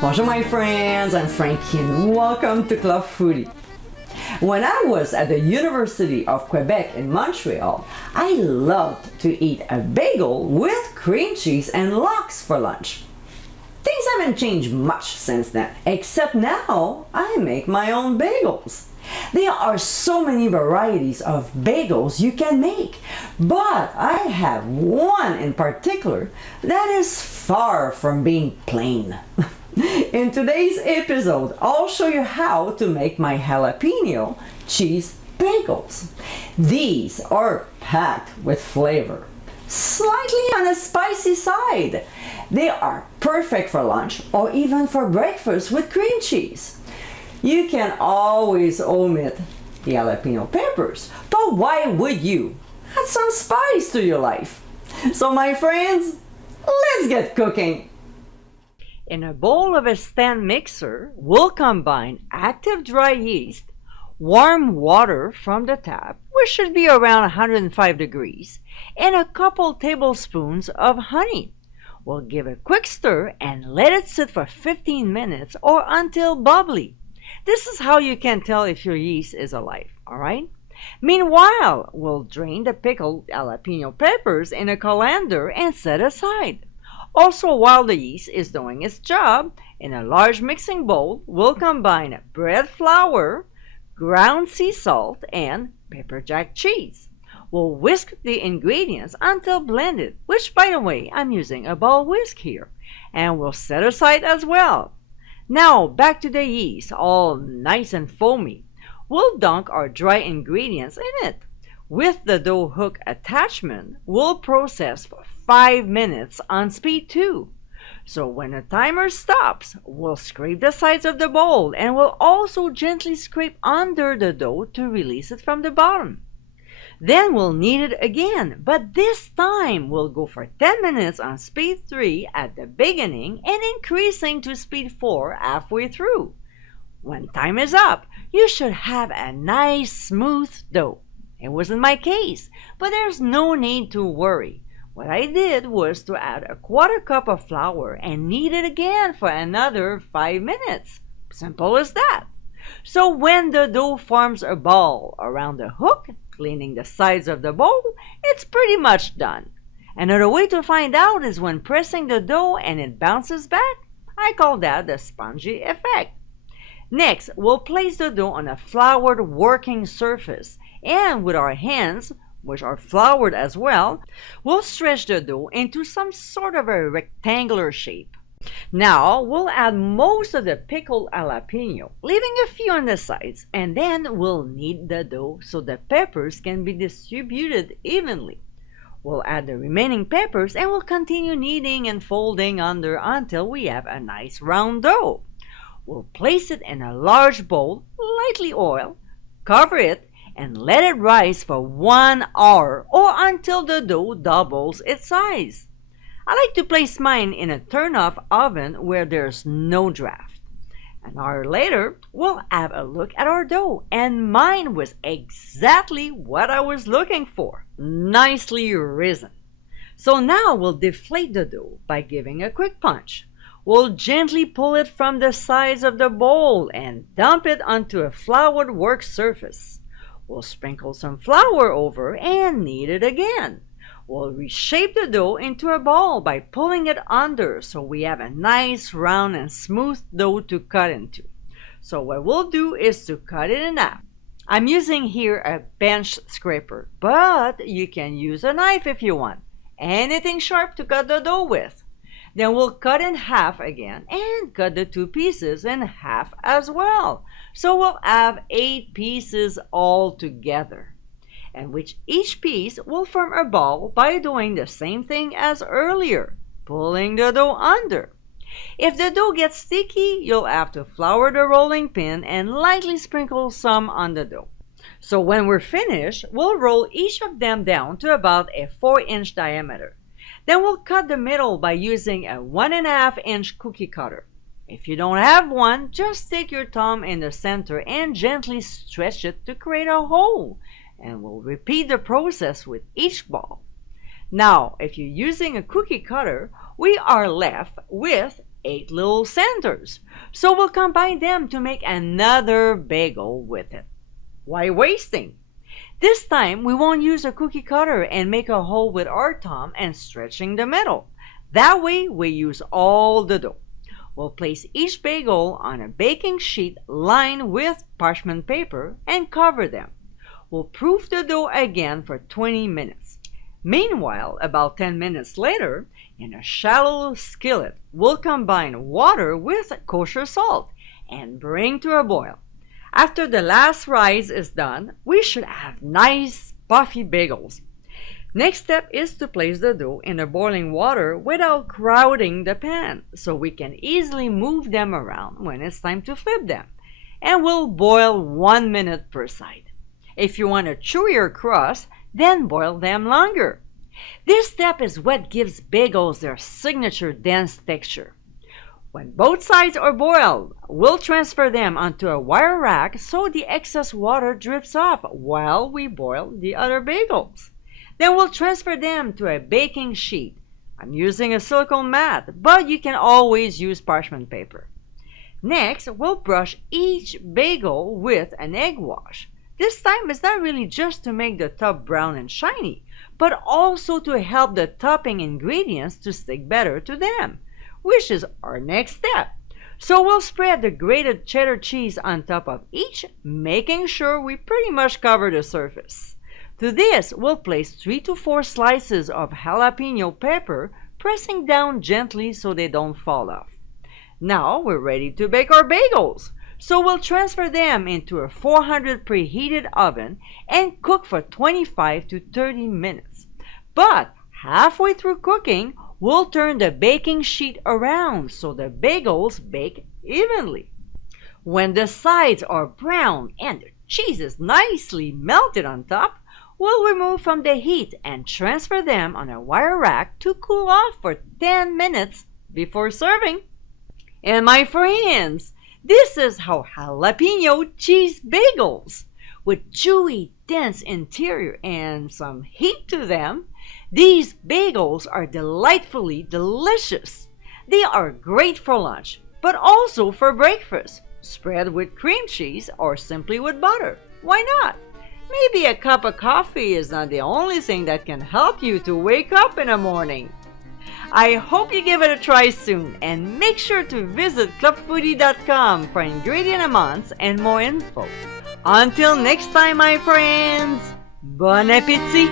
Bonjour my friends, I'm Frankie and welcome to Club Foodie. When I was at the University of Quebec in Montreal, I loved to eat a bagel with cream cheese and lox for lunch. Things haven't changed much since then, except now I make my own bagels. There are so many varieties of bagels you can make, but I have one in particular that is far from being plain. In today's episode, I'll show you how to make my jalapeno cheese bagels. These are packed with flavor, slightly on the spicy side. They are perfect for lunch or even for breakfast with cream cheese. You can always omit the jalapeno peppers, but why would you? Add some spice to your life. So my friends, let's get cooking. In a bowl of a stand mixer, we'll combine active dry yeast, warm water from the tap, which should be around 105 degrees, and a couple tablespoons of honey. We'll give a quick stir and let it sit for 15 minutes or until bubbly. This is how you can tell if your yeast is alive, alright? Meanwhile, we'll drain the pickled jalapeno peppers in a colander and set aside. Also, while the yeast is doing its job, in a large mixing bowl, we'll combine bread flour, ground sea salt, and pepper jack cheese. We'll whisk the ingredients until blended, which, by the way, I'm using a ball whisk here, and we'll set aside as well. Now, back to the yeast, all nice and foamy. We'll dunk our dry ingredients in it. With the dough hook attachment, we'll process for 5 minutes on speed 2. So when the timer stops, we'll scrape the sides of the bowl and we'll also gently scrape under the dough to release it from the bottom. Then we'll knead it again, but this time we'll go for 10 minutes on speed 3 at the beginning and increasing to speed 4 halfway through. When time is up, you should have a nice smooth dough. It wasn't my case, but there's no need to worry. What I did was to add a quarter cup of flour and knead it again for another 5 minutes. Simple as that. So when the dough forms a ball around the hook, cleaning the sides of the bowl, it's pretty much done. Another way to find out is when pressing the dough and it bounces back. I call that the spongy effect. Next, we'll place the dough on a floured working surface, and with our hands, which are floured as well, we'll stretch the dough into some sort of a rectangular shape. Now, we'll add most of the pickled jalapeno, leaving a few on the sides, and then we'll knead the dough so the peppers can be distributed evenly. We'll add the remaining peppers and we'll continue kneading and folding under until we have a nice round dough. We'll place it in a large bowl, lightly oil, cover it, and let it rise for 1 hour or until the dough doubles its size. I like to place mine in a turn-off oven where there's no draft. An hour later, we'll have a look at our dough, and mine was exactly what I was looking for, nicely risen. So now we'll deflate the dough by giving a quick punch. We'll gently pull it from the sides of the bowl and dump it onto a floured work surface. We'll sprinkle some flour over and knead it again. We'll reshape the dough into a ball by pulling it under so we have a nice round and smooth dough to cut into. So what we'll do is to cut it in half. I'm using here a bench scraper, but you can use a knife if you want. Anything sharp to cut the dough with. Then we'll cut in half again and cut the 2 pieces in half as well. So we'll have 8 pieces all together. And with each piece will form a ball by doing the same thing as earlier, pulling the dough under. If the dough gets sticky, you'll have to flour the rolling pin and lightly sprinkle some on the dough. So when we're finished, we'll roll each of them down to about a 4-inch diameter. Then we'll cut the middle by using a 1.5-inch cookie cutter. If you don't have one, just stick your thumb in the center and gently stretch it to create a hole. And we'll repeat the process with each ball. Now, if you're using a cookie cutter, we are left with 8 little centers. So we'll combine them to make another bagel with it. Why wasting? This time we won't use a cookie cutter and make a hole with our thumb and stretching the middle. That way we use all the dough. We'll place each bagel on a baking sheet lined with parchment paper and cover them. We'll proof the dough again for 20 minutes. Meanwhile, about 10 minutes later, in a shallow skillet, we'll combine water with kosher salt and bring to a boil. After the last rise is done, we should have nice puffy bagels. Next step is to place the dough in the boiling water without crowding the pan, so we can easily move them around when it's time to flip them. And we'll boil 1 minute per side. If you want a chewier crust, then boil them longer. This step is what gives bagels their signature dense texture. When both sides are boiled, we'll transfer them onto a wire rack so the excess water drips off while we boil the other bagels. Then we'll transfer them to a baking sheet. I'm using a silicone mat, but you can always use parchment paper. Next, we'll brush each bagel with an egg wash. This time it's not really just to make the top brown and shiny, but also to help the topping ingredients to stick better to them, which is our next step. So we'll spread the grated cheddar cheese on top of each, making sure we pretty much cover the surface. To this, we'll place 3 to 4 slices of jalapeno pepper, pressing down gently so they don't fall off. Now we're ready to bake our bagels. So we'll transfer them into a 400 preheated oven and cook for 25 to 30 minutes. But halfway through cooking, we'll turn the baking sheet around so the bagels bake evenly. When the sides are brown and the cheese is nicely melted on top, we'll remove from the heat and transfer them on a wire rack to cool off for 10 minutes before serving. And my friends, this is how jalapeno cheese bagels, with chewy, dense interior and some heat to them, these bagels are delightfully delicious. They are great for lunch, but also for breakfast, spread with cream cheese or simply with butter. Why not? Maybe a cup of coffee is not the only thing that can help you to wake up in the morning. I hope you give it a try soon, and make sure to visit clubfoodie.com for ingredient amounts and more info. Until next time, my friends, bon appétit!